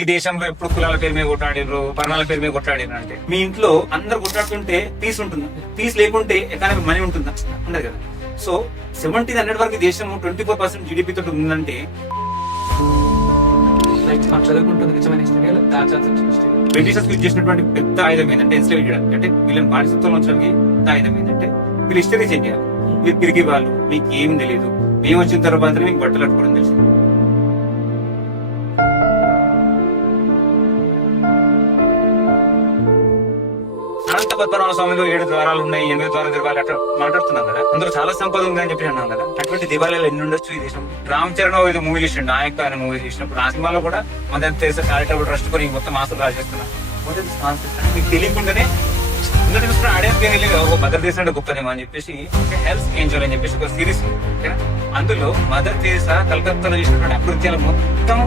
ఈ దేశంలో ఎప్పుడు కులాల పేరు మీద కొట్లాడినరు, వర్ణాల పేరు మీద కొట్లాడినరు అంటే మీ ఇంట్లో అందరు కొట్లాడుతుంటే పీస్ ఉంటుందా? పీస్ లేకుంటే ఎకానమీ మనీ ఉంటుందా? ఉండదు కదా. సో 70-100 వరకు దేశం 24% జీడిపి తోటి ఉందంటే బ్రిటిషర్స్ యూజ్ చేసినటువంటి పెద్ద ఆయుధం ఏంటంటే ఎన్స్లేవ్ చేయడానికి, అంటే వీళ్ళని బానిసత్వం ఉంచడానికి పెద్ద ఆయుధం ఏంటంటే మీరు హిస్టరీ చేంజ్ చేయాలి. మీరు తిరిగి వాళ్ళు మీకు ఏం తెలియదు, మేము వచ్చిన తర్వాతనే మీకు బట్టలు కట్టుకోవడం తెలిసింది. అనంత పద్మనాభ స్వామిలో 7 ద్వారాలు ఉన్నాయి, 8 ద్వారాలు తిరగాలి అట్లా మాట్లాడుతున్నాం కదా. అందులో చాలా సంపద ఉంది అని చెప్పి అన్నాం కదా. అటువంటి దేవాలయాలు ఎన్ని ఉండొచ్చు ఈ దేశం. రామ్ చరణ్ ఏదో మూవీ చేసిండు, నాయక్ అనే మూవీ చేసినప్పుడు ఆ సినిమాలో కూడా మదర్ తెరిసా చారిటబుల్ ట్రస్ట్ కొని మొత్తం ఆస్తులు రాసేస్తున్నాం. మీకు తెలియకుండానే ఆడేది మదర్ తెరిసా అంటే గొప్పదేమో అని చెప్పేసి హెల్త్ ఏంజల్ అని చెప్పేసి ఒక సిరీస్ ఉంది. అందులో మదర్ తెరిసా కలకత్తాలో చేసినటువంటి అకృత్యాలు మొత్తం